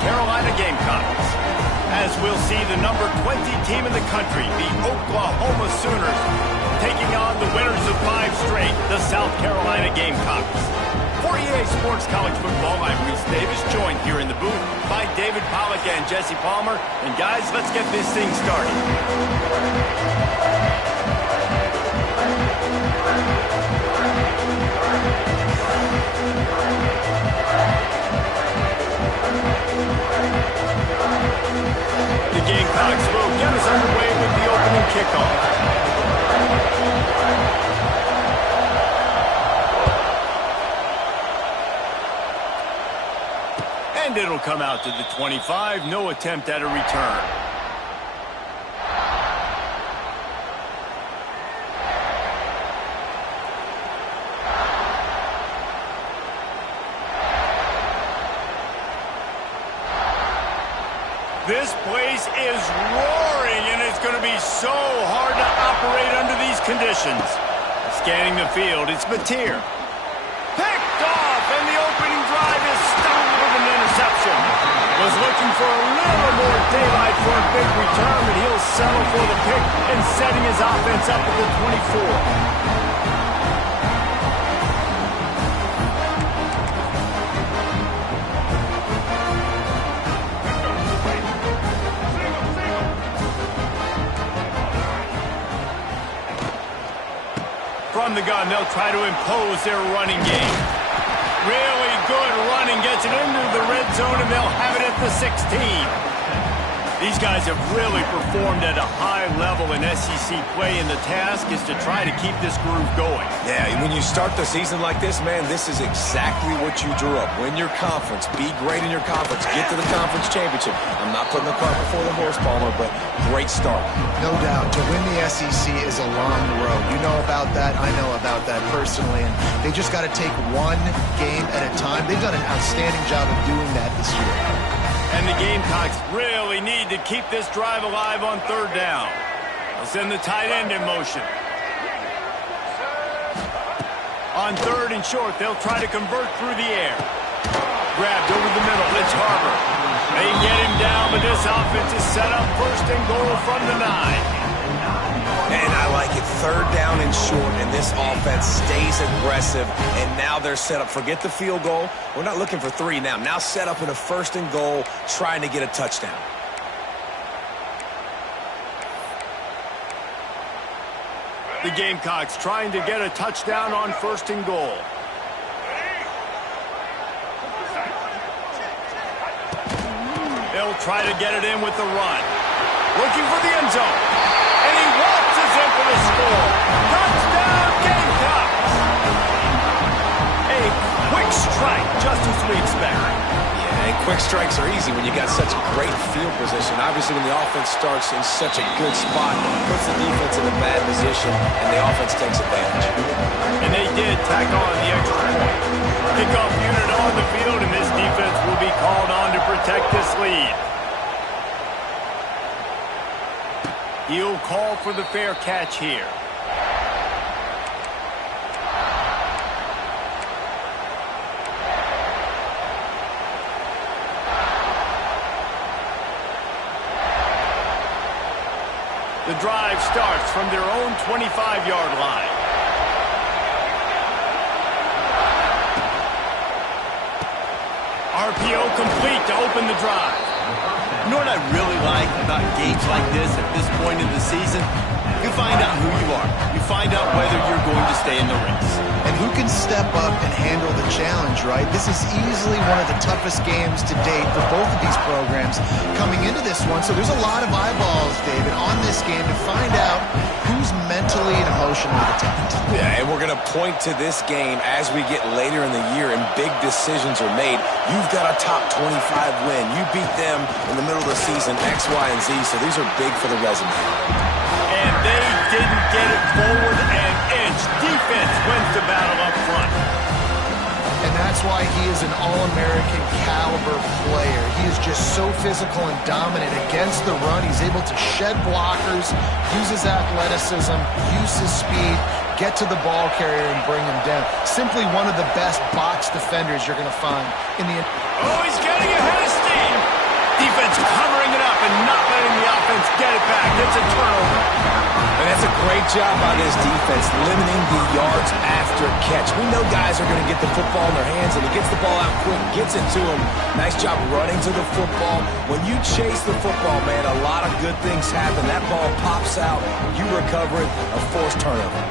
Carolina Gamecocks. As we'll see the number 20 team in the country, the Oklahoma Sooners, taking on the winners of 5 straight, the South Carolina Gamecocks. For EA Sports College Football, I'm Reese Davis, joined here in the booth by David Pollack and Jesse Palmer. And guys, let's get this thing started. The Gamecocks will get us underway with the opening kickoff. And it'll come out to the 25. No attempt at a return. This place is roaring, and it's going to be so hard to operate under these conditions. Scanning the field, it's Mateer. Picked off, and the opening drive is stopped with an interception. Was looking for a little more daylight for a big return, but he'll settle for the pick and setting his offense up at the 24. From the gun, they'll try to impose their running game. Really good running, gets it into the red zone, and they'll have it at the 16. These guys have really performed at a high level in SEC play, and the task is to try to keep this groove going. Yeah, when you start the season like this, man, this is exactly what you drew up. Win your conference, be great in your conference, get to the conference championship. I'm not putting the cart before the horse, Palmer, but great start. No doubt. To win the SEC is a long road. You know about that. I know about that personally. And they just got to take one game at a time. They've done an outstanding job of doing that this year. And the Gamecocks really need to keep this drive alive on third down. They'll send the tight end in motion. On third and short, they'll try to convert through the air. Grabbed over the middle. It's Harbor. They get him down, but this offense is set up first and goal from the 9. And I like it. Third down and short, and this offense stays aggressive. And now they're set up. Forget the field goal. We're not looking for 3 now. Now set up in a first and goal, trying to get a touchdown. The Gamecocks trying to get a touchdown on first and goal. They'll try to get it in with the run. Looking for the end zone. And he waltzes in for the score. Touchdown, Gamecocks! A quick strike, just as we expect. Yeah, and quick strikes are easy when you got such great field position. Obviously, when the offense starts in such a good spot, it puts the defense in a bad position, and the offense takes advantage. And they did tack on the extra point. Kickoff unit on the field, and this defense will be called on to protect this lead. He'll call for the fair catch here. The drive starts from their own 25-yard line. RPO complete to open the drive. You know what I really like about games like this at this point in the season? You find out who you are. You find out whether you're going to stay in the race. And who can step up and handle the challenge, right? This is easily one of the toughest games to date for both of these programs coming into this one. So there's a lot of eyeballs, David, on this game to find out who's mentally and emotionally attacked. Yeah, and we're going to point to this game as we get later in the year and big decisions are made. You've got a top 25 win. You beat them in the middle of the season, X, Y, and Z, so these are big for the resume. And they didn't get it forward an inch. Defense wins the battle up front. And that's why he is an All-American caliber player. He is just so physical and dominant against the run. He's able to shed blockers, use his athleticism, use his speed, get to the ball carrier and bring him down. Simply one of the best box defenders you're going to find in the... Oh, he's getting ahead of steam. gets a turnover. And that's a great job by this defense, limiting the yards after catch. We know guys are going to get the football in their hands, and he gets the ball out quick, gets it to him. Nice job running to the football. When you chase the football, man, a lot of good things happen. That ball pops out, you recover it, a forced turnover.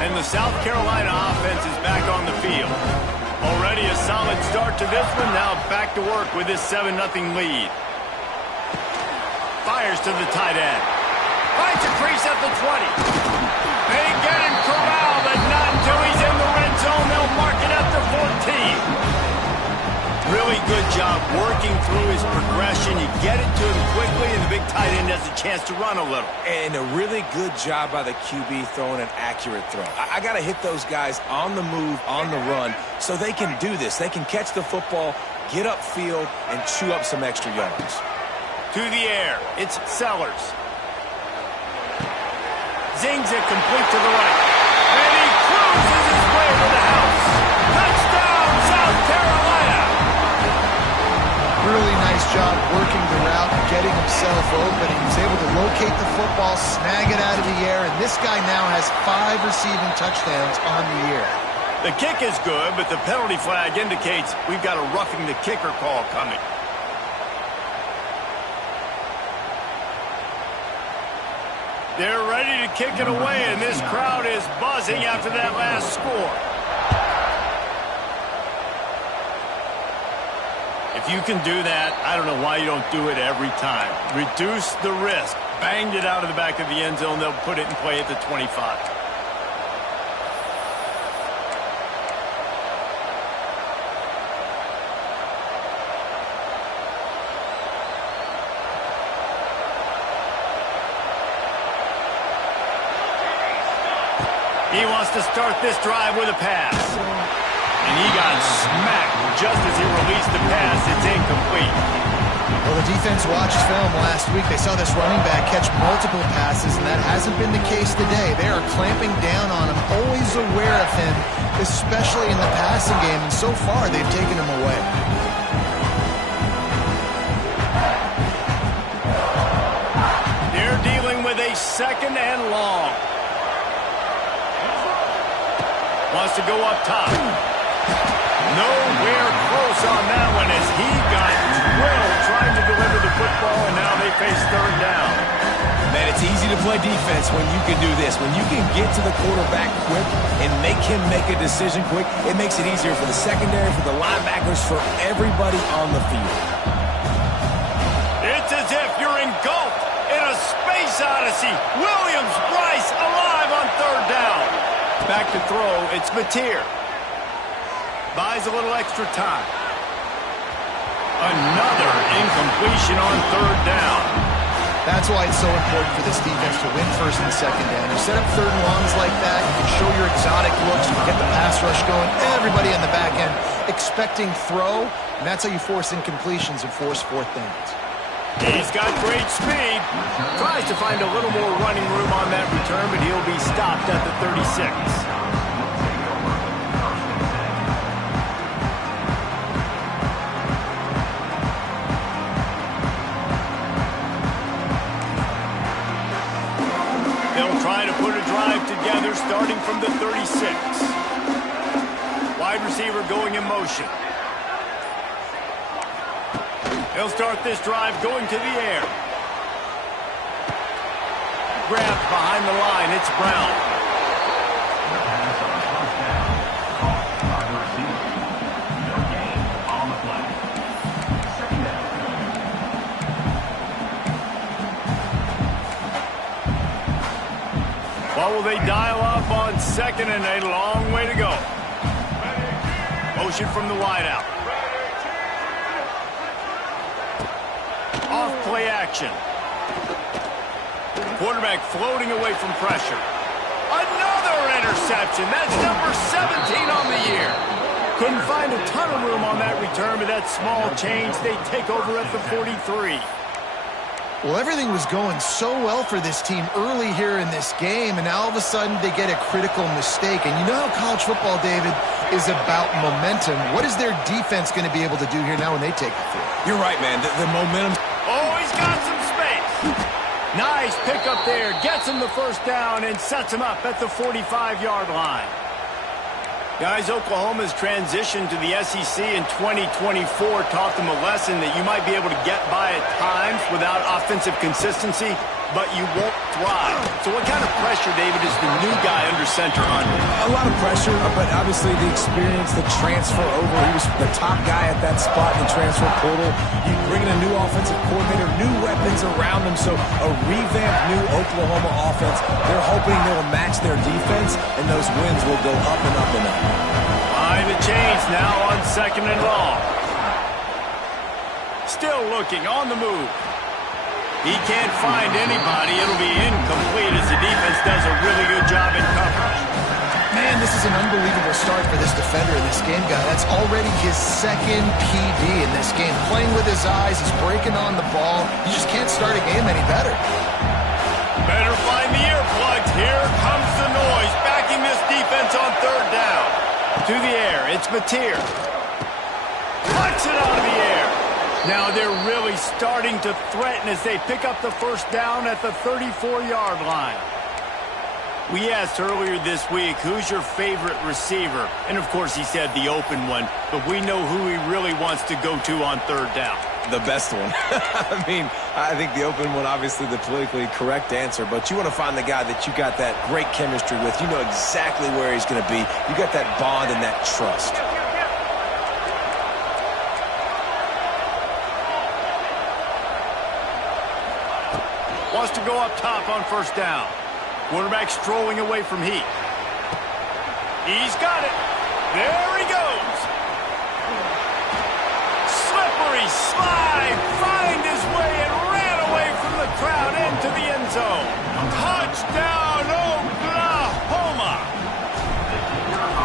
And the South Carolina offense is back on the field. Already a solid start to this one. Now back to work with this 7-0 lead. Fires to the tight end. Finds a crease at the 20. They get him corralled, but not until he's in the red zone. They'll mark it at the 14. Really good job working through his progression. You get it to him quickly, and the big tight end has a chance to run a little. And a really good job by the QB throwing an accurate throw. I got to hit those guys on the move, on the run, so they can do this. They can catch the football, get upfield, and chew up some extra yards. To the air, it's Sellers. Zings it complete to the right. And he cruises his way to the house. Touchdown, South Carolina! Really nice job working the route, getting himself open. He was able to locate the football, snag it out of the air, and this guy now has 5 receiving touchdowns on the year. The kick is good, but the penalty flag indicates we've got a roughing the kicker call coming. They're ready to kick it away, and this crowd is buzzing after that last score. If you can do that, I don't know why you don't do it every time. Reduce the risk. Banged it out of the back of the end zone. They'll put it in play at the 25. He wants to start this drive with a pass. And he got smacked just as he released the pass. It's incomplete. Well, the defense watched film last week. They saw this running back catch multiple passes, and that hasn't been the case today. They are clamping down on him, always aware of him, especially in the passing game, and so far they've taken him away. They're dealing with a 2nd and long. Wants to go up top. Nowhere close on that one as he got drilled trying to deliver the football, and now they face 3rd down. Man, it's easy to play defense when you can do this. When you can get to the quarterback quick and make him make a decision quick, it makes it easier for the secondary, for the linebackers, for everybody on the field. It's as if you're engulfed in a space odyssey. Williams Brice alive on 3rd down. Back to throw, it's Mateer. Buys a little extra time. Another incompletion on 3rd down. That's why it's so important for this defense to win 1st and 2nd down. You set up 3rd and longs like that, you can show your exotic looks, you can get the pass rush going, everybody on the back end expecting throw, and that's how you force incompletions and force 4th downs. He's got great speed. Tries to find a little more running room on that return, but he'll be stopped at the 36. They'll try to put a drive together starting from the 36. Wide receiver going in motion. He'll start this drive going to the air. Grabbed behind the line. It's Brown. What will they dial up on 2nd and a long way to go? Motion from the wideout. Off play action. Quarterback floating away from pressure. Another interception. That's number 17 on the year. Couldn't find a ton of room on that return, but that small change, they take over at the 43. Well, everything was going so well for this team early here in this game, and now all of a sudden they get a critical mistake. And you know how college football, David, is about momentum. What is their defense going to be able to do here now when they take the field? You're right, man. The momentum. Nice pickup there. Gets him the first down and sets him up at the 45-yard line. Guys, Oklahoma's transition to the SEC in 2024 taught them a lesson that you might be able to get by at times without offensive consistency, but you won't thrive. So what kind of pressure, David, is the new guy under center under? A lot of pressure, but obviously the experience, the transfer over. He was the top guy at that spot in the transfer portal. You bring in a new offensive coordinator, new weapons around him, so a revamped new Oklahoma offense. They're hoping they'll match their defense, and those wins will go up and up and up. Behind the chains now on 2nd and long. Still looking on the move. He can't find anybody. It'll be incomplete as the defense does a really good job in coverage. Man, this is an unbelievable start for this defender in this game, guy. That's already his second PD in this game. Playing with his eyes, he's breaking on the ball. You just can't start a game any better. Better find the earplugs. Here comes the noise, backing this defense on 3rd down. To the air, it's Mateer. Puts it out of the air. Now they're really starting to threaten as they pick up the first down at the 34-yard line. We asked earlier this week, who's your favorite receiver? And, of course, he said the open one, but we know who he really wants to go to on 3rd down. The best one. I mean, I think the open one, obviously the politically correct answer, but you want to find the guy that you got that great chemistry with. You know exactly where he's going to be. You got that bond and that trust. Wants to go up top on 1st down. Quarterback strolling away from heat. He's got it. There he goes. Slippery slide. Find his way and ran away from the crowd into the end zone. Touchdown, Oklahoma.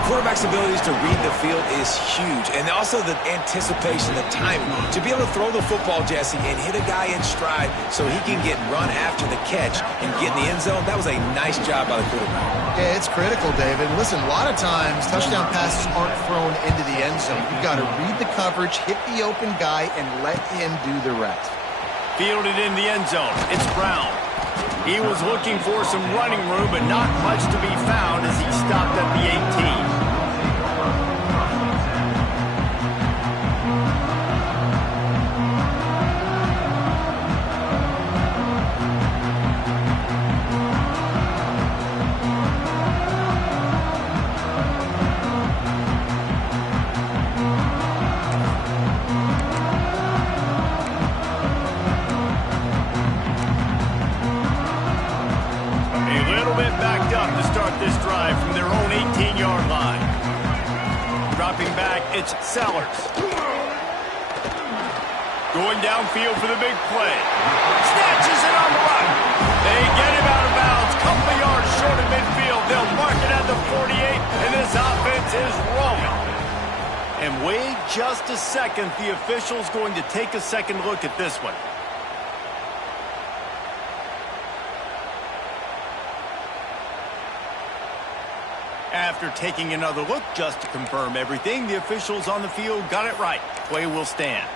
Quarterback's abilities to read the field is huge, and also the anticipation, the timing. To be able to throw the football, Jesse, and hit a guy in stride so he can get run after the catch and get in the end zone, that was a nice job by the quarterback. Yeah, it's critical, David. Listen, a lot of times touchdown passes aren't thrown into the end zone. You've got to read the coverage, hit the open guy, and let him do the rest. Fielded in the end zone. It's Brown. He was looking for some running room, but not much to be found as he stopped at the 18. It's Sellers. Going downfield for the big play. Snatches it on the run. They get him out of bounds. Couple of yards short of midfield. They'll mark it at the 48, and this offense is rolling. And wait just a second. The official's going to take a second look at this one. After taking another look just to confirm everything, the officials on the field got it right. Play will stand.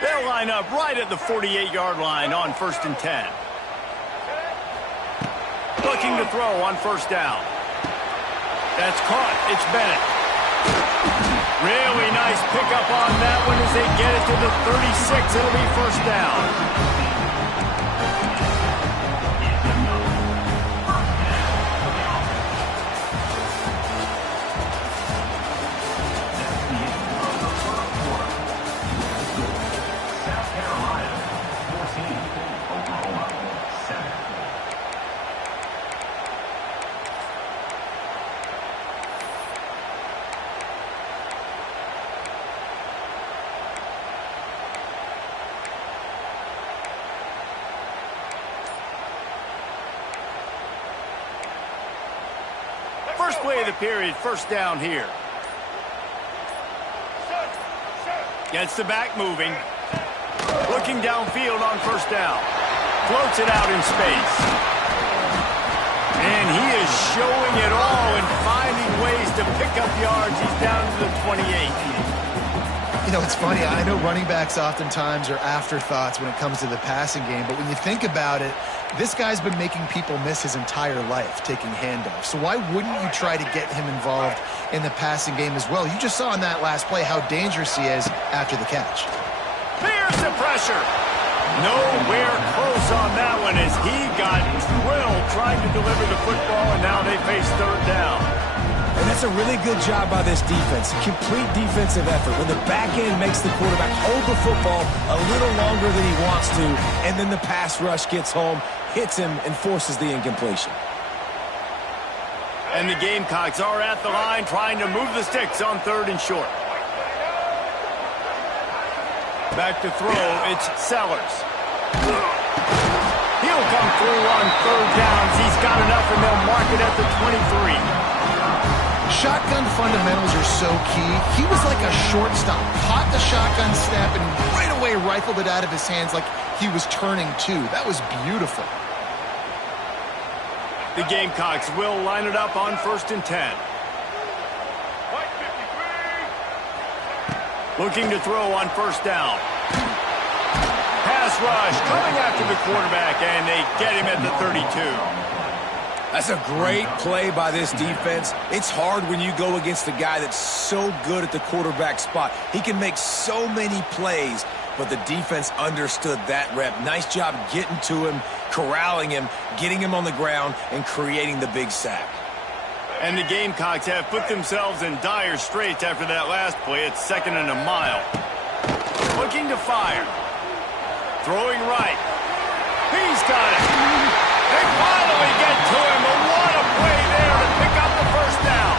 They'll line up right at the 48-yard line on 1st and 10. Looking to throw on 1st down. That's caught. It's Bennett. Really nice pickup on that one as they get it to the 36. It'll be 1st down. First play of the period, 1st down here. Gets the back moving. Looking downfield on 1st down. Floats it out in space. And he is showing it all and finding ways to pick up yards. He's down to the 28. You know, it's funny. I know running backs oftentimes are afterthoughts when it comes to the passing game, but when you think about it, this guy's been making people miss his entire life taking handoffs. So why wouldn't you try to get him involved in the passing game as well? You just saw in that last play how dangerous he is after the catch. Here's the pressure. Nowhere close on that one as he got drilled trying to deliver the football, and now they face third down. And that's a really good job by this defense. Complete defensive effort. When the back end makes the quarterback hold the football a little longer than he wants to, and then the pass rush gets home, hits him, and forces the incompletion. And the Gamecocks are at the line trying to move the sticks on third and short. Back to throw, it's Sellers. He'll come through on third downs. He's got enough, and they'll mark it at the 23. Shotgun fundamentals are so key. He was like a shortstop. Caught the shotgun snap and right away rifled it out of his hands like he was turning two. That was beautiful. The Gamecocks will line it up on 1st and 10. Looking to throw on 1st down. Pass rush coming after the quarterback, and they get him at the 32. That's a great play by this defense. It's hard when you go against a guy that's so good at the quarterback spot. He can make so many plays, but the defense understood that rep. Nice job getting to him, corralling him, getting him on the ground, and creating the big sack. And the Gamecocks have put themselves in dire straits after that last play. It's 2nd and a mile. Looking to fire. Throwing right. He's got it. They finally get to him, but what a play there to pick up the 1st down.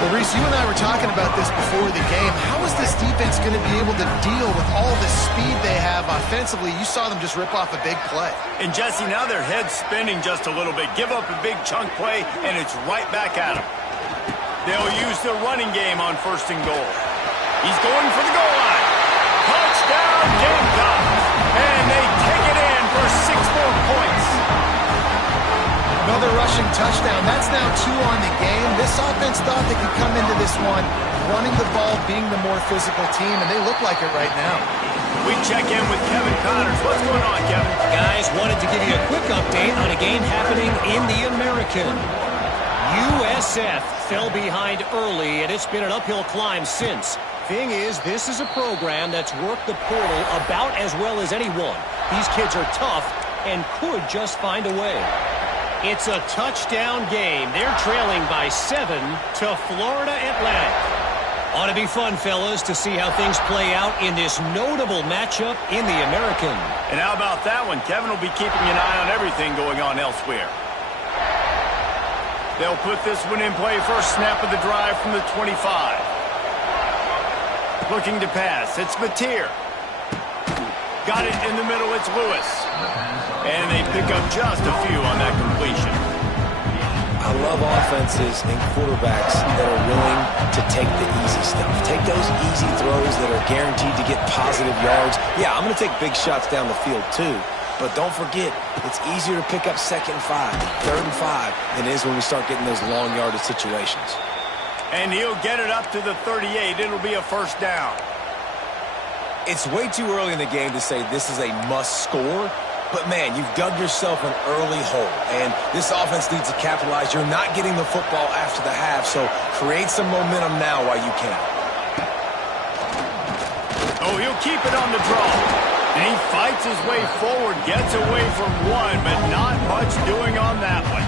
Well, Reese, you and I were talking about this before the game. How is this defense going to be able to deal with all the speed they have offensively? You saw them just rip off a big play. And Jesse, now their head's spinning just a little bit. Give up a big chunk play, and it's right back at them. They'll use the running game on 1st and goal. He's going for the goal line. Touchdown, Gamecocks. And they take it in for 6 more points. Another rushing touchdown. That's now 2 on the game. This offense thought they could come into this one running the ball, being the more physical team, and they look like it right now. We check in with Kevin Connors. What's going on, Kevin? Guys, wanted to give you a quick update on a game happening in the American. USF fell behind early, and it's been an uphill climb since. Thing is, this is a program that's worked the portal about as well as anyone. These kids are tough and could just find a way. It's a touchdown game. They're trailing by 7 to Florida Atlantic. Ought to be fun, fellas, to see how things play out in this notable matchup in the American. And how about that one? Kevin will be keeping an eye on everything going on elsewhere. They'll put this one in play. First snap of the drive from the 25. Looking to pass. It's Mateer. Got it in the middle. It's Lewis. And they pick up just a few on that completion. I love offenses and quarterbacks that are willing to take the easy stuff. Take those easy throws that are guaranteed to get positive yards. Yeah, I'm going to take big shots down the field too. But don't forget, it's easier to pick up 2nd and 5, 3rd and 5 than it is when we start getting those long yardage situations. And he'll get it up to the 38. It'll be a 1st down. It's way too early in the game to say this is a must score. But, man, you've dug yourself an early hole, and this offense needs to capitalize. You're not getting the football after the half, so create some momentum now while you can. Oh, he'll keep it on the draw. And he fights his way forward, gets away from one, but not much doing on that one.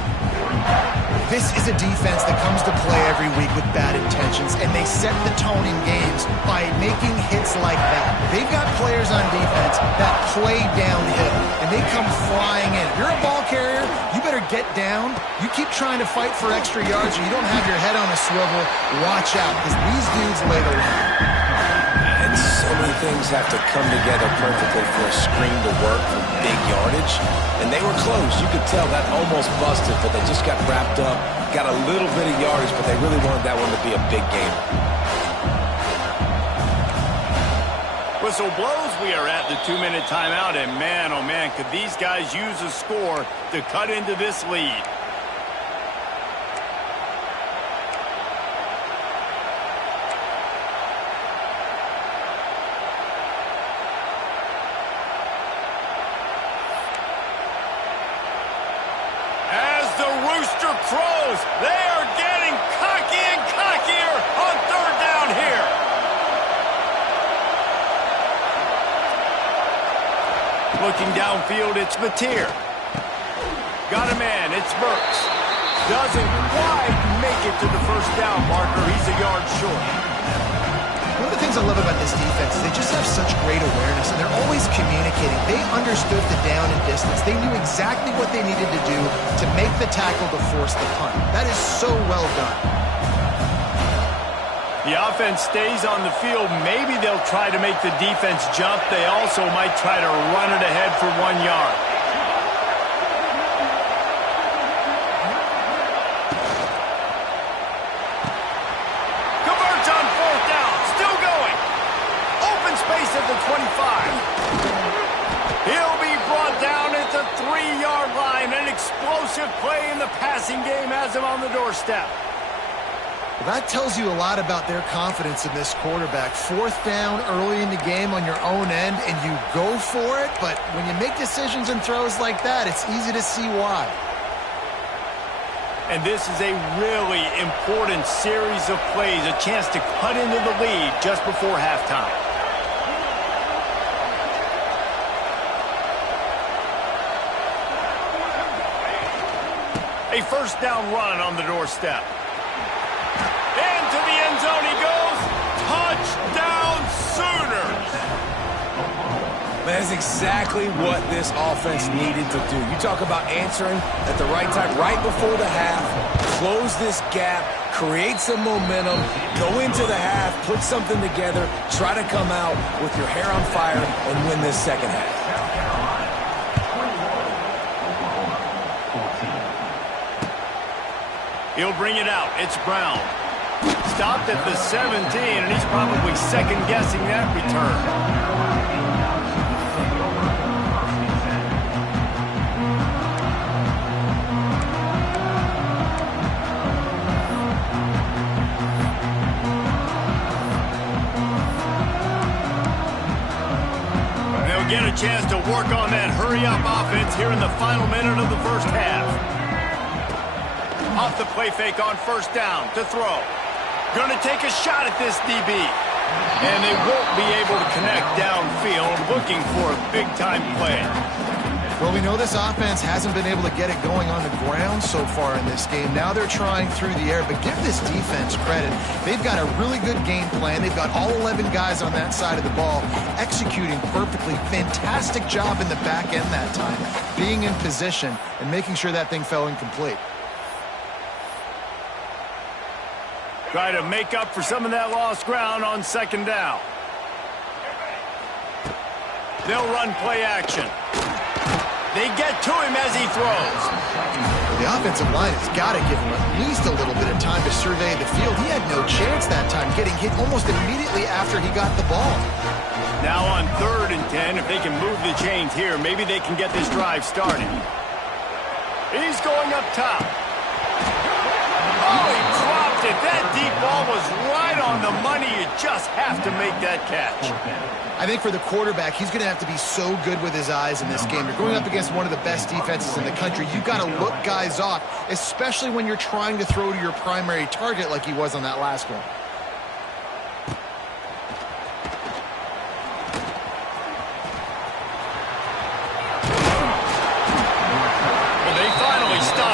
This is a defense that comes to play every week with bad intentions, and they set the tone in games by making hits like that. They've got players on defense that play downhill, and they come flying in. If you're a ball carrier, you better get down. You keep trying to fight for extra yards, or you don't have your head on a swivel. Watch out, because these dudes lay the line. And so many things have to come together perfectly for a screen to work for big yardage. And they were close. You could tell that almost busted, but they just got wrapped up, got a little bit of yardage, but they really wanted that one to be a big game. Whistle blows. We are at the 2-minute timeout, and man, oh man, could these guys use a score to cut into this lead. They are getting cocky and cockier on third down here. Looking downfield, it's Mateer. Got a man, it's Burks. Doesn't quite make it to the first down marker. He's a yard short. One of the things I love about this defense is they just have such great awareness, and they're always communicating. They understood the down and distance. They knew exactly what they needed to do to make the tackle to force the punt. That is so well done. The offense stays on the field. Maybe they'll try to make the defense jump. They also might try to run it ahead for 1 yard. Converts on fourth down. Still going. Open space at the 25. He'll be brought down at the 3-yard line. An explosive play in the passing game has him on the doorstep. Well, that tells you a lot about their confidence in this quarterback. Fourth down early in the game on your own end, and you go for it, but when you make decisions and throws like that, it's easy to see why. And this is a really important series of plays, a chance to cut into the lead just before halftime. A first down run on the doorstep. Into the end zone he goes. Touchdown Sooners! That's exactly what this offense needed to do. You talk about answering at the right time, right before the half, close this gap, create some momentum, go into the half, put something together, try to come out with your hair on fire and win this second half. He'll bring it out. It's Brown. Stopped at the 17, and he's probably second-guessing that return. They'll get a chance to work on that hurry-up offense here in the final minute of the first half. Off the play fake on first down to throw. Going to take a shot at this DB. And they won't be able to connect downfield, looking for a big-time play. Well, we know this offense hasn't been able to get it going on the ground so far in this game. Now they're trying through the air, but give this defense credit. They've got a really good game plan. They've got all 11 guys on that side of the ball executing perfectly. Fantastic job in the back end that time, being in position and making sure that thing fell incomplete. Try to make up for some of that lost ground on second down. They'll run play action. They get to him as he throws. The offensive line has got to give him at least a little bit of time to survey the field. He had no chance that time, getting hit almost immediately after he got the ball. Now on 3rd and 10, if they can move the chains here, maybe they can get this drive started. He's going up top. Oh, he dropped it. That deep ball was right on the money. You just have to make that catch. I think for the quarterback, he's going to have to be so good with his eyes in this game. You're going up against one of the best defenses in the country. You've got to look guys off, especially when you're trying to throw to your primary target like he was on that last one.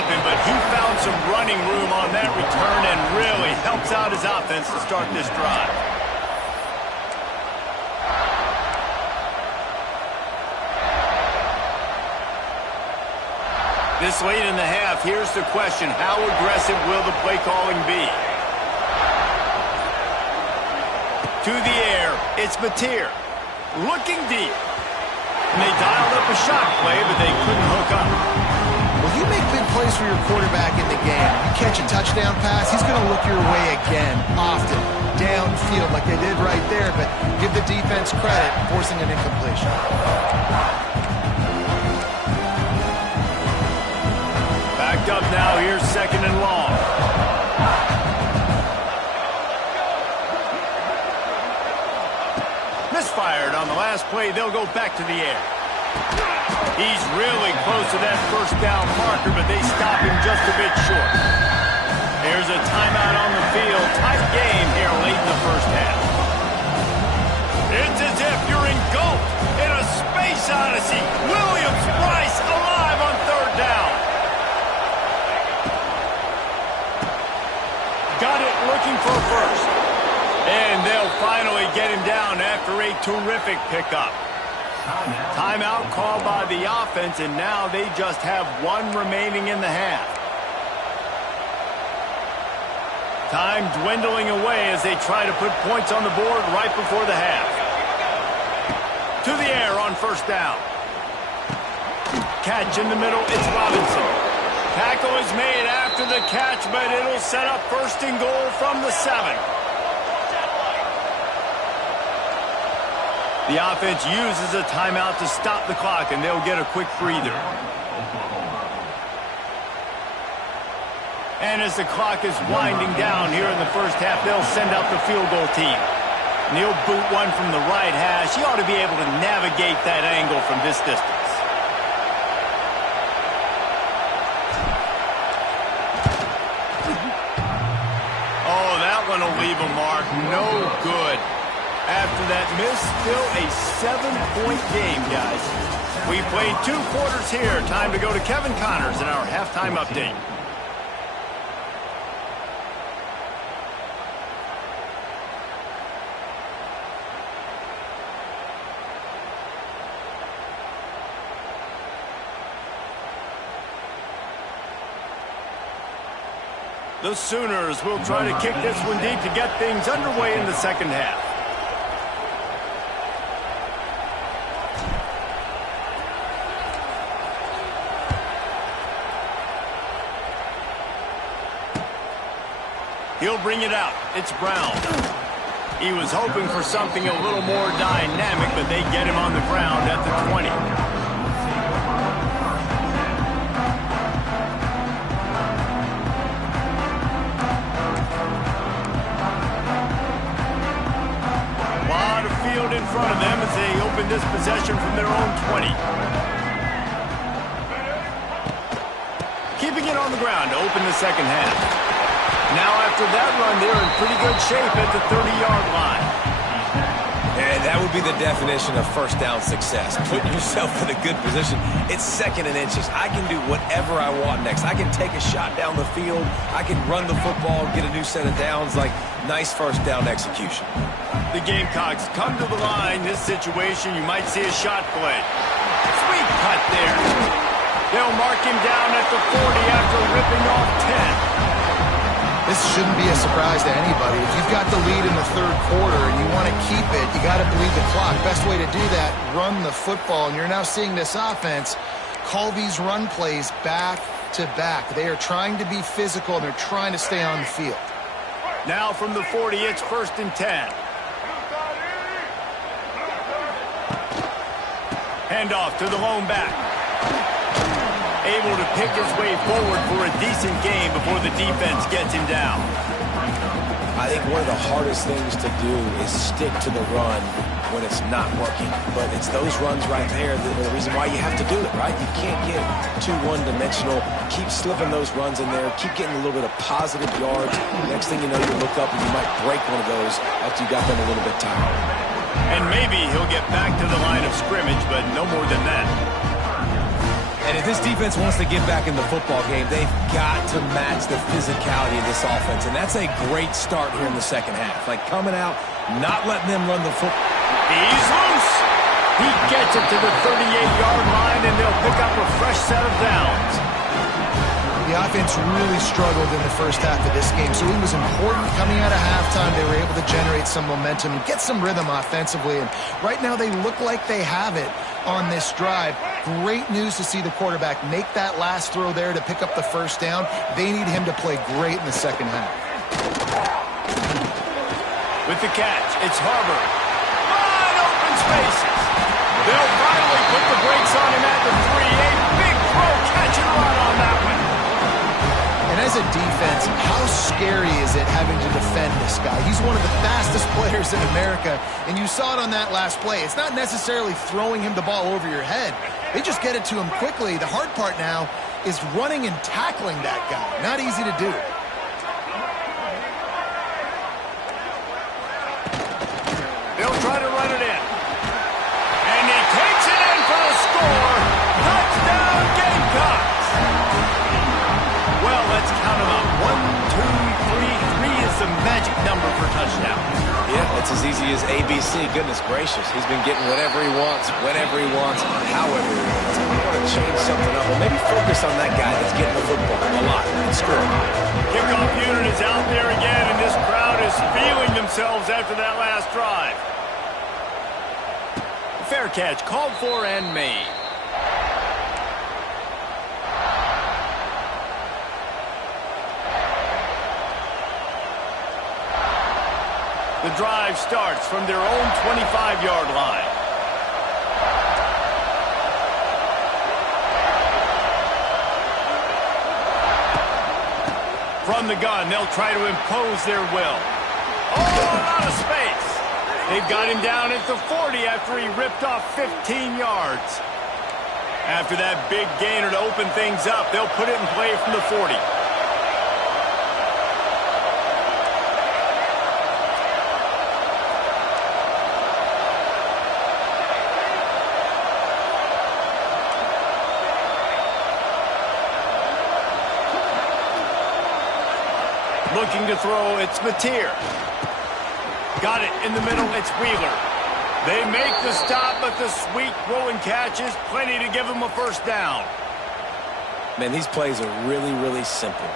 But he found some running room on that return and really helps out his offense to start this drive. This late in the half, here's the question. How aggressive will the play calling be? To the air, it's Mateer. Looking deep. And they dialed up a shot play, but they couldn't hook up. Well, you make big plays for your quarterback in the game. You catch a touchdown pass, he's going to look your way again, often, downfield like they did right there, but give the defense credit, forcing an incompletion. Backed up now, here's 2nd and long. Misfired on the last play, they'll go back to the air. He's really close to that first down marker, but they stop him just a bit short. Here's a timeout on the field. Tight game here late in the first half. It's as if you're engulfed in a space odyssey. Williams-Brice alive on third down. Got it, looking for a first. And they'll finally get him down after a terrific pickup. Timeout called by the offense, and now they just have one remaining in the half. Time dwindling away as they try to put points on the board right before the half. To the air on first down. Catch in the middle, it's Robinson. Tackle is made after the catch, but it'll set up first and goal from the 7. The offense uses a timeout to stop the clock, and they'll get a quick breather. And as the clock is winding down here in the first half, they'll send out the field goal team. And he'll boot one from the right hash. He ought to be able to navigate that angle from this distance. Oh, that one will leave a mark. No good. After that miss, still a 7-point game, guys. We played 2 quarters here. Time to go to Kevin Connors in our halftime update. The Sooners will try to kick this one deep to get things underway in the second half. He'll bring it out. It's Brown. He was hoping for something a little more dynamic, but they get him on the ground at the 20. In front of them as they open this possession from their own 20. Keeping it on the ground to open the second half. Now after that run, they're in pretty good shape at the 30-yard line. And that would be the definition of first down success. Putting yourself in a good position. It's 2nd and inches. I can do whatever I want next. I can take a shot down the field. I can run the football, get a new set of downs. Like, nice first down execution. The Gamecocks come to the line. This situation, you might see a shot play. Sweet cut there. They'll mark him down at the 40 after ripping off 10. This shouldn't be a surprise to anybody. If you've got the lead in the 3rd quarter and you want to keep it, you got to bleed the clock. Best way to do that, run the football. And you're now seeing this offense call these run plays back to back. They are trying to be physical, and they're trying to stay on the field. Now from the 40, it's 1st and 10. Handoff to the lone back. Able to pick his way forward for a decent game before the defense gets him down. I think one of the hardest things to do is stick to the run when it's not working. But it's those runs right there that are the reason why you have to do it, right? You can't get too one-dimensional. Keep slipping those runs in there. Keep getting a little bit of positive yards. Next thing you know, you look up and you might break one of those after you got them a little bit tired. And maybe he'll get back to the line of scrimmage, but no more than that. And if this defense wants to get back in the football game, they've got to match the physicality of this offense. And that's a great start here in the second half. Like coming out, not letting them run the football. He's loose. He gets it to the 38-yard line, and they'll pick up a fresh set of downs. The offense really struggled in the first half of this game, so it was important coming out of halftime. They were able to generate some momentum and get some rhythm offensively. And right now they look like they have it on this drive. Great news to see the quarterback make that last throw there to pick up the first down. They need him to play great in the second half. With the catch, it's Harbor. Wide open spaces. They'll finally put the brakes on him at the 3. A big throw, catch and run on that one. And as a defense, how scary is it having to defend this guy? He's one of the fastest players in America, and you saw it on that last play. It's not necessarily throwing him the ball over your head. They just get it to him quickly. The hard part now is running and tackling that guy. Not easy to do. They'll try to run it in. And he takes it in for the score. Touchdown, Gamecocks. Well, let's count them up. 1, 2, 3. 3 is the magic number for touchdown. Yeah, it's as easy as ABC. Goodness gracious. He's been getting whatever he wants, whenever he wants, however he wants. I want to change something up. Well, maybe focus on that guy that's getting the football a lot and scoring. Kickoff unit is out there again, and this crowd is feeling themselves after that last drive. Fair catch, called for and made. The drive starts from their own 25-yard line. From the gun, they'll try to impose their will. Oh, out of space. They've got him down at the 40 after he ripped off 15 yards. After that big gainer to open things up, they'll put it in play from the 40. Looking to throw, it's Mateer. Got it in the middle, it's Wheeler. They make the stop, but the sweet rolling catch is plenty to give them a first down. Man, these plays are really, really simple.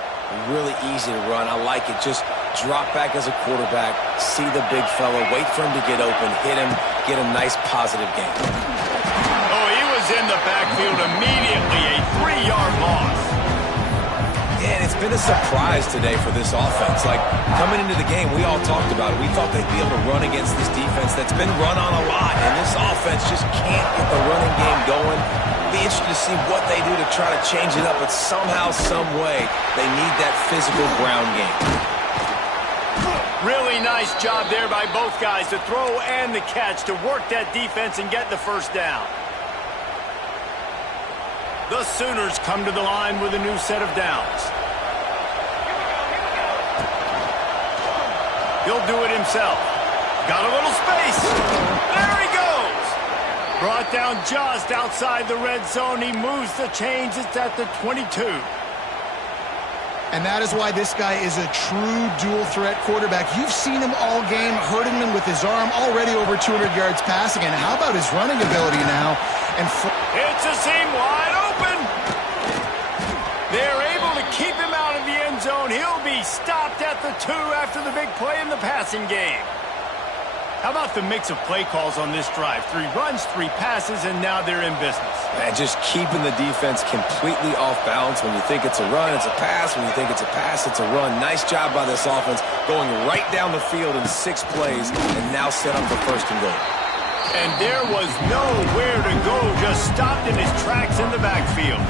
Really easy to run. I like it. Just drop back as a quarterback, see the big fella, wait for him to get open, hit him, get a nice positive gain. Oh, he was in the backfield immediately, a 3-yard loss. Yeah, and it's been a surprise today for this offense. Like, coming into the game, we all talked about it. We thought they'd be able to run against this defense that's been run on a lot, and this offense just can't get the running game going. Be interested to see what they do to try to change it up, but somehow, some way, they need that physical ground game. Really nice job there by both guys, the throw and the catch, to work that defense and get the first down. The Sooners come to the line with a new set of downs. He'll do it himself. Got a little space. There he goes. Brought down just outside the red zone. He moves the chains. It's at the 22. And that is why this guy is a true dual-threat quarterback. You've seen him all game, hurting them with his arm, already over 200 yards passing. And how about his running ability now? And it's a seam wide open. They're able to keep him out of the end zone. He'll be stopped at the 2 after the big play in the passing game. How about the mix of play calls on this drive? 3 runs, 3 passes, and now they're in business. And just keeping the defense completely off balance. When you think it's a run, it's a pass. When you think it's a pass, it's a run. Nice job by this offense, going right down the field in 6 plays, and now set up for first and goal. And there was nowhere to go, just stopped in his tracks in the backfield.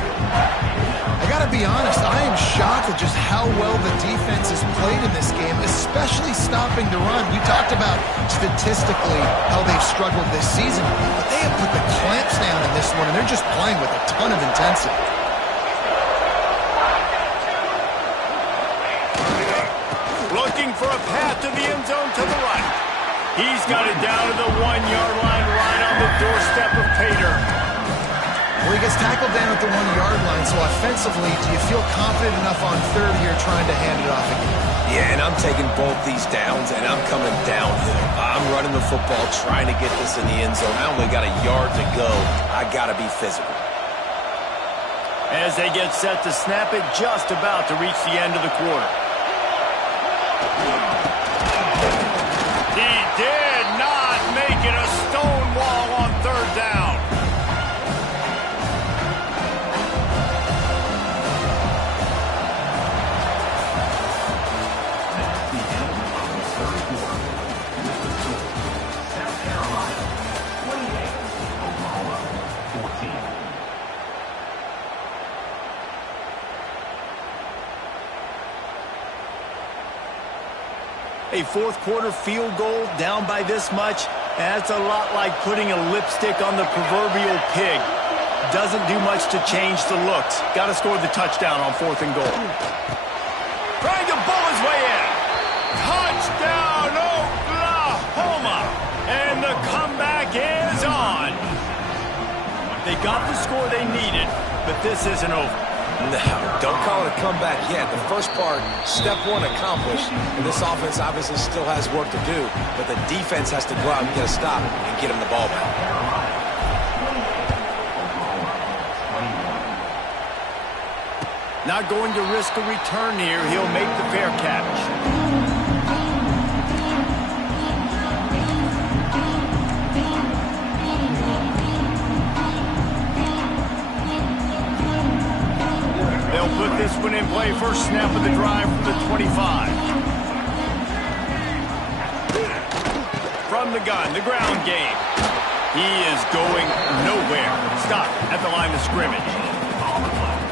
I got to be honest, I am shocked at just how well the defense has played in this game, especially stopping the run. We talked about statistically how they've struggled this season, but they have put the clamps down in this one, and they're just playing with a ton of intensity. Looking for a path to the end zone to the right. He's got it down to the 1-yard line, right on the doorstep of Pater. Well, he gets tackled down at the 1-yard line, so offensively, do you feel confident enough on third here trying to hand it off again? Yeah, and I'm taking both these downs, and I'm coming downhill. I'm running the football, trying to get this in the end zone. I only got a yard to go. I got to be physical. As they get set to snap it, just about to reach the end of the quarter. He did not make it a stone wall on third down. A fourth quarter field goal down by this much, that's a lot like putting a lipstick on the proverbial pig. Doesn't do much to change the looks. Got to score the touchdown on 4th and goal. Trying to bull his way in. Touchdown, Oklahoma. And got the score they needed, but this isn't over. No, don't call it a comeback yet. The first part, step one accomplished, and this offense obviously still has work to do, but the defense has to go out and get a stop and get him the ball back. Not going to risk a return here. He'll make the fair catch. Put this one in play. First snap of the drive from the 25. From the gun, the ground game. He is going nowhere. Stop at the line of scrimmage.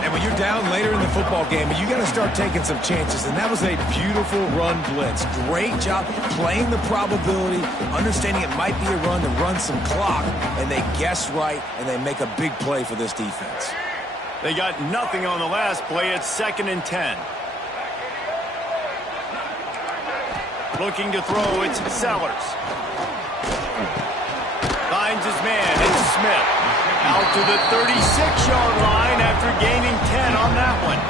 And when you're down later in the football game, you got to start taking some chances. And that was a beautiful run blitz. Great job playing the probability, understanding it might be a run to run some clock. And they guess right, and they make a big play for this defense. They got nothing on the last play. It's 2nd and 10. Looking to throw, it's Sellers. Finds his man, it's Smith. Out to the 36-yard line after gaining 10 on that one.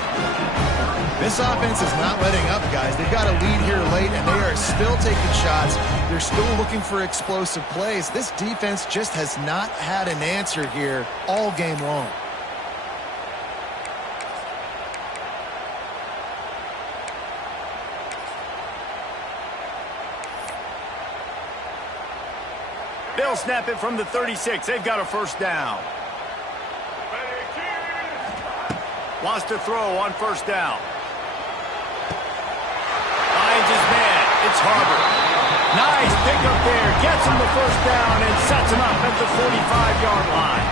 This offense is not letting up, guys. They've got a lead here late, and they are still taking shots. They're still looking for explosive plays. This defense just has not had an answer here all game long. They'll snap it from the 36. They've got a first down. Wants to throw on first down. Finds his man. It's Harvard. Nice pickup there. Gets him the first down and sets him up at the 45-yard line.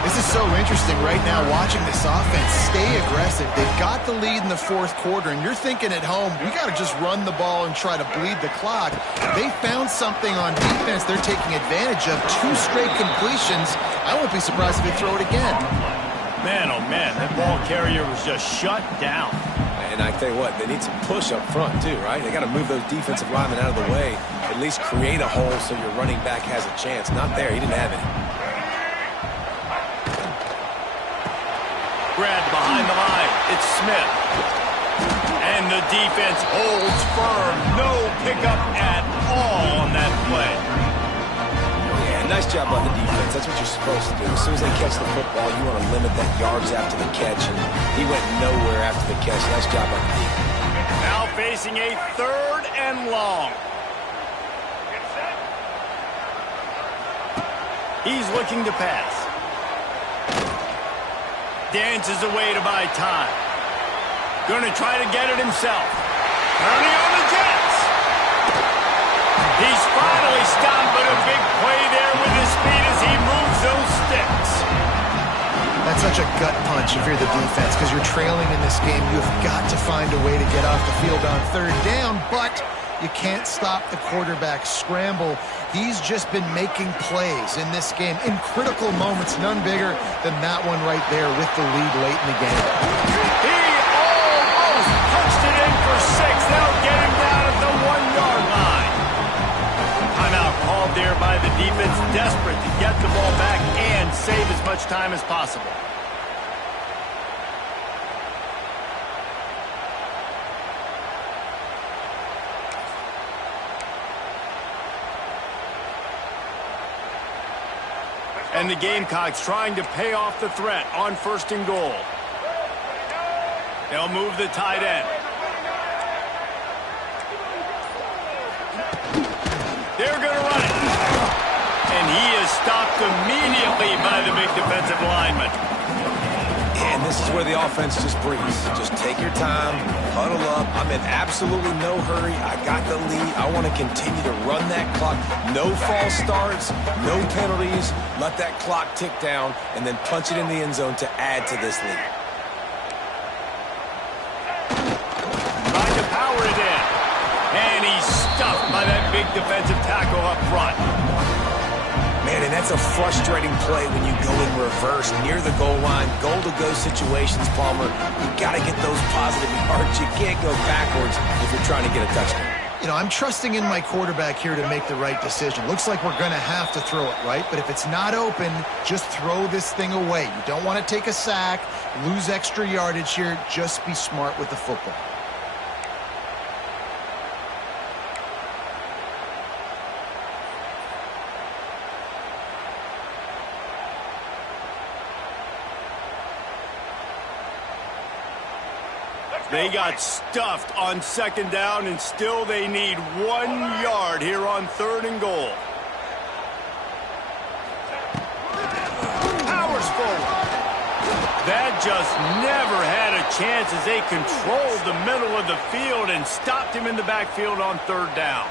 This is so interesting right now, watching this offense stay aggressive. They've got the lead in the fourth quarter, and you're thinking at home, we got to just run the ball and try to bleed the clock. They found something on defense they're taking advantage of. 2 straight completions. I won't be surprised if they throw it again. Man, oh man, that ball carrier was just shut down. And I tell you what, they need some push up front too, right? They got to move those defensive linemen out of the way, at least create a hole so your running back has a chance. Not there. He didn't have any. Grabbed behind the line. It's Smith. And the defense holds firm. No pickup at all on that play. Yeah, nice job by the defense. That's what you're supposed to do. As soon as they catch the football, you want to limit that yards after the catch. And he went nowhere after the catch. Nice job by the defense. Now facing a 3rd and long. He's looking to pass. Dances away to buy time. Going to try to get it himself. Turning on the Jets. He's finally stopped, but a big play there with his speed as he moves those sticks. That's such a gut punch if you're the defense, because you're trailing in this game. You've got to find a way to get off the field on 3rd down, but you can't stop the quarterback scramble. He's just been making plays in this game in critical moments, none bigger than that one right there with the lead late in the game. He almost punched it in for 6. They'll get him down at the 1-yard line. Timeout called there by the defense, desperate to get the ball back and save as much time as possible. And the Gamecocks trying to pay off the threat on 1st and goal. They'll move the tight end. They're going to run it. And he is stopped immediately by the big defensive lineman. And this is where the offense just breathes. Just take your time, huddle up. I'm in absolutely no hurry. I got the lead. I want to continue to run that clock. No false starts, no penalties. Let that clock tick down, and then punch it in the end zone to add to this lead. Trying to power it in. And he's stuffed by that big defensive tackle up front. Man, and that's a frustrating play when you go in reverse near the goal line, goal-to-go situations, Palmer. You got to get those positive yards. You can't go backwards if you're trying to get a touchdown. You know, I'm trusting in my quarterback here to make the right decision. Looks like we're going to have to throw it, right? But if it's not open, just throw this thing away. You don't want to take a sack, lose extra yardage here. Just be smart with the football. They got stuffed on second down, and still they need 1 yard here on 3rd and goal. Powers forward. That just never had a chance as they controlled the middle of the field and stopped him in the backfield on 3rd down.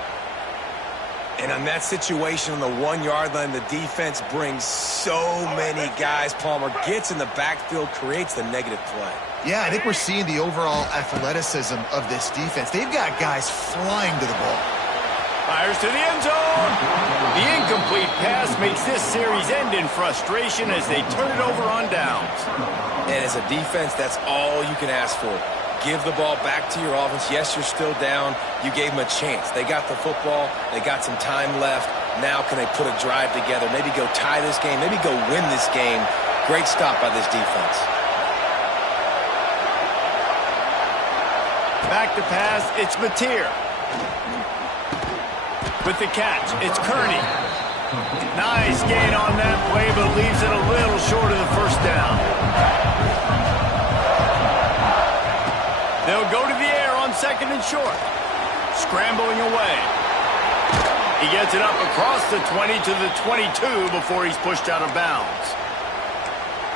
And on that situation on the 1 yard line, the defense brings so many guys. Palmer gets in the backfield, creates the negative play. Yeah, I think we're seeing the overall athleticism of this defense. They've got guys flying to the ball. Fires to the end zone. The incomplete pass makes this series end in frustration as they turn it over on downs. And as a defense, that's all you can ask for. Give the ball back to your offense. Yes, you're still down. You gave them a chance. They got the football. They got some time left. Now can they put a drive together? Maybe go tie this game. Maybe go win this game. Great stop by this defense. Back to pass, it's Mateer. With the catch, it's Kearney. Nice gain on that play, but leaves it a little short of the first down. They'll go to the air on 2nd and short. Scrambling away. He gets it up across the 20 to the 22 before he's pushed out of bounds.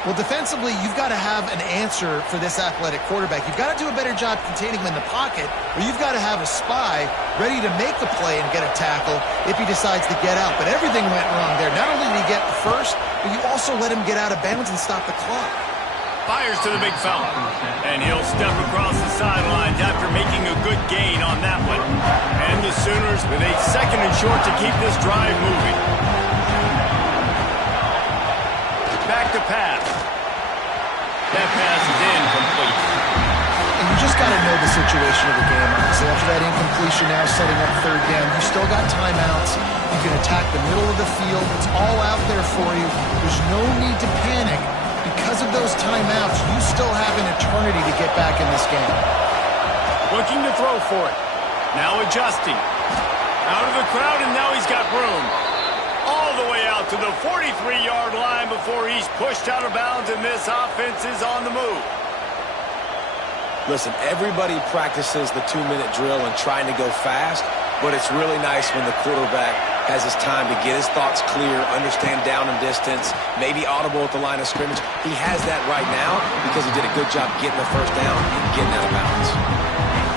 Well, defensively, you've got to have an answer for this athletic quarterback. You've got to do a better job containing him in the pocket, or you've got to have a spy ready to make the play and get a tackle if he decides to get out. But everything went wrong there. Not only did he get the first, but you also let him get out of bounds and stop the clock. Fires to the big fella. And he'll step across the sidelines after making a good gain on that one. And the Sooners with a 2nd and short to keep this drive moving. Back to pass. That pass is incomplete. And you just got to know the situation of the game, honestly. After that incompletion now setting up 3rd down, you still got timeouts. You can attack the middle of the field. It's all out there for you. There's no need to panic. Because of those timeouts, you still have an eternity to get back in this game. Looking to throw for it. Now adjusting. Out of the crowd, and now he's got room. All the way out to the 43-yard line before he's pushed out of bounds, and this offense is on the move. Listen, everybody practices the 2-minute drill and trying to go fast, but it's really nice when the quarterback has his time to get his thoughts clear, understand down and distance, maybe audible at the line of scrimmage. He has that right now because he did a good job getting the first down and getting out of bounds.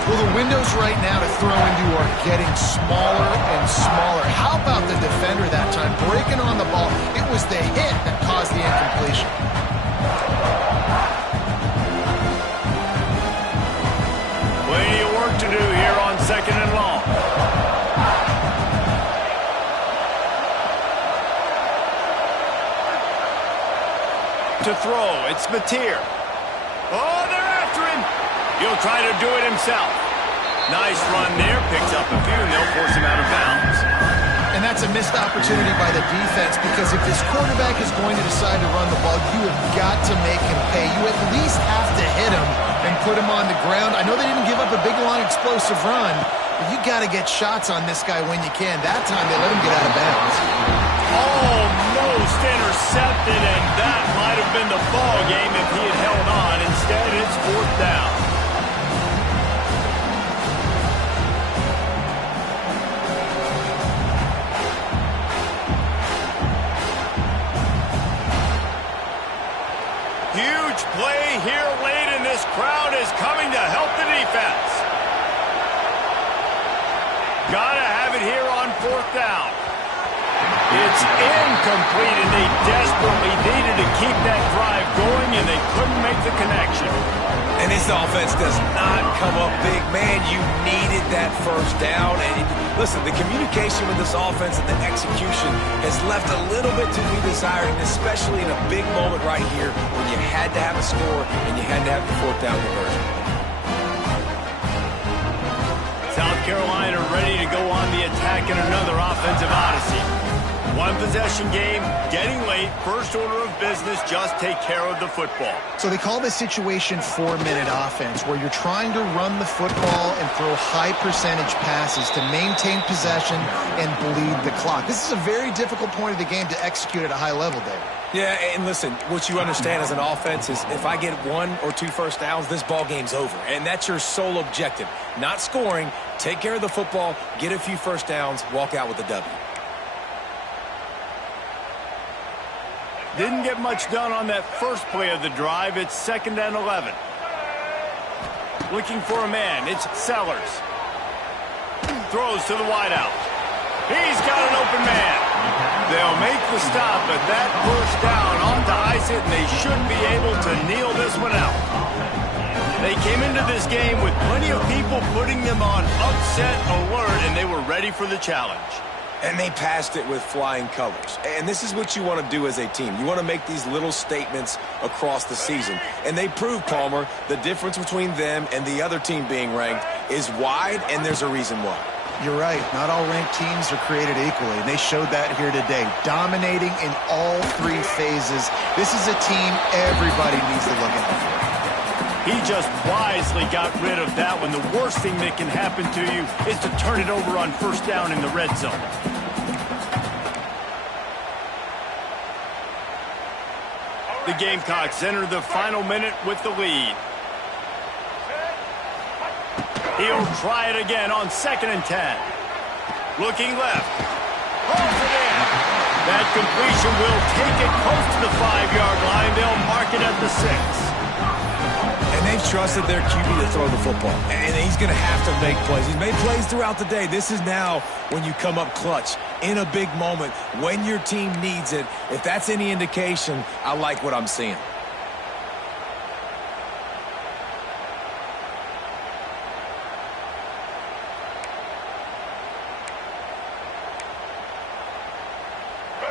Well, the windows right now to throw into are getting smaller and smaller. How about the defender that time breaking on the ball? It was the hit that caused the incompletion. Plenty of work to do here on 2nd and long. To throw, it's Mateer. Oh, they're after him. He'll try to do it himself. Nice run there, picks up a few, and they'll force him out of bounds. And that's a missed opportunity by the defense, because if this quarterback is going to decide to run the ball, you have got to make him pay. You at least have to hit him and put him on the ground. I know they didn't give up a big, long, explosive run, but you got to get shots on this guy when you can. That time they let him get out of bounds. Almost intercepted, and that might have been the ball game if he had held on. Instead, it's 4th down. Huge play here late, and this crowd is coming to help the defense. Gotta have it here on 4th down. It's incomplete, and they desperately needed to keep that drive going, and they couldn't make the connection. And this offense does not come up big. Man, you needed that first down. And listen, the communication with this offense and the execution has left a little bit to be desired, and especially in a big moment right here when you had to have a score and you had to have the 4th down conversion. South Carolina ready to go on the attack in another offensive odyssey. One possession game, getting late, first order of business, just take care of the football. So they call this situation 4-minute offense, where you're trying to run the football and throw high percentage passes to maintain possession and bleed the clock. This is a very difficult point of the game to execute at a high level, Dave. Yeah, and listen, what you understand as an offense is if I get 1 or 2 first downs, this ball game's over. And that's your sole objective. Not scoring, take care of the football, get a few first downs, walk out with a W. Didn't get much done on that first play of the drive. It's 2nd and 11. Looking for a man. It's Sellers. Throws to the wideout. He's got an open man. They'll make the stop, but that first down onto ice it, and they should be able to kneel this one out. They came into this game with plenty of people putting them on upset alert, and they were ready for the challenge. And they passed it with flying colors. And this is what you want to do as a team. You want to make these little statements across the season. And they proved, Palmer, the difference between them and the other team being ranked is wide, and there's a reason why. You're right. Not all ranked teams are created equally, and they showed that here today, dominating in all 3 phases. This is a team everybody needs to look out for. He just wisely got rid of that one. The worst thing that can happen to you is to turn it over on first down in the red zone. The Gamecocks enter the final minute with the lead. He'll try it again on 2nd and 10. Looking left. Holds it in. That completion will take it close to the 5-yard line. They'll mark it at the 6. And they've trusted their QB to throw the football. And he's going to have to make plays. He's made plays throughout the day. This is now when you come up clutch in a big moment when your team needs it. If that's any indication, I like what I'm seeing.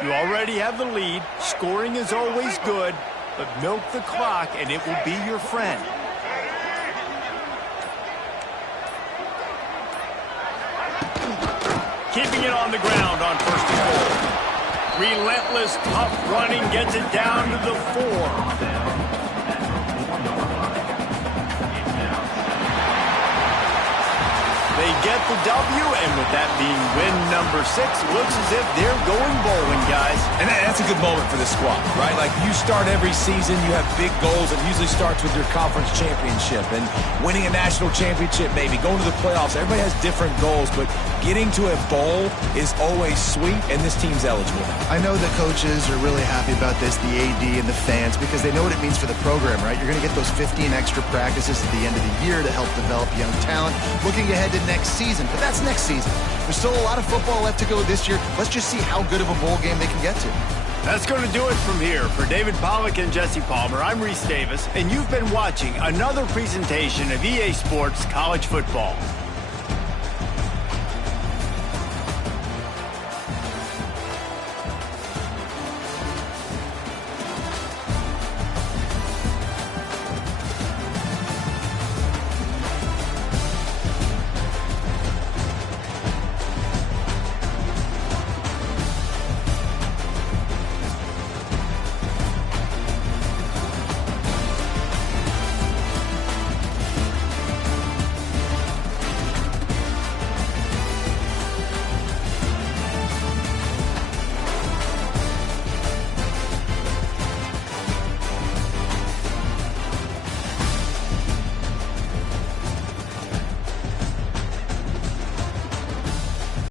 You already have the lead. Scoring is always good, but milk the clock and it will be your friend. Keeping it on the ground on 1st and goal. Relentless, tough running gets it down to the 4. They get the W, and with that being win number 6, looks as if they're going bowling, guys. And that's a good moment for this squad, right? Like, you start every season, you have big goals. It usually starts with your conference championship and winning a national championship, maybe going to the playoffs. Everybody has different goals, but getting to a bowl is always sweet, and this team's eligible. I know the coaches are really happy about this, the AD and the fans, because they know what it means for the program, right? You're going to get those 15 extra practices at the end of the year to help develop young talent. Looking ahead to next season, but that's next season. There's still a lot of football left to go this year. Let's just see how good of a bowl game they can get to. That's going to do it from here. For David Pollack and Jesse Palmer, I'm Reese Davis, and you've been watching another presentation of EA Sports College Football.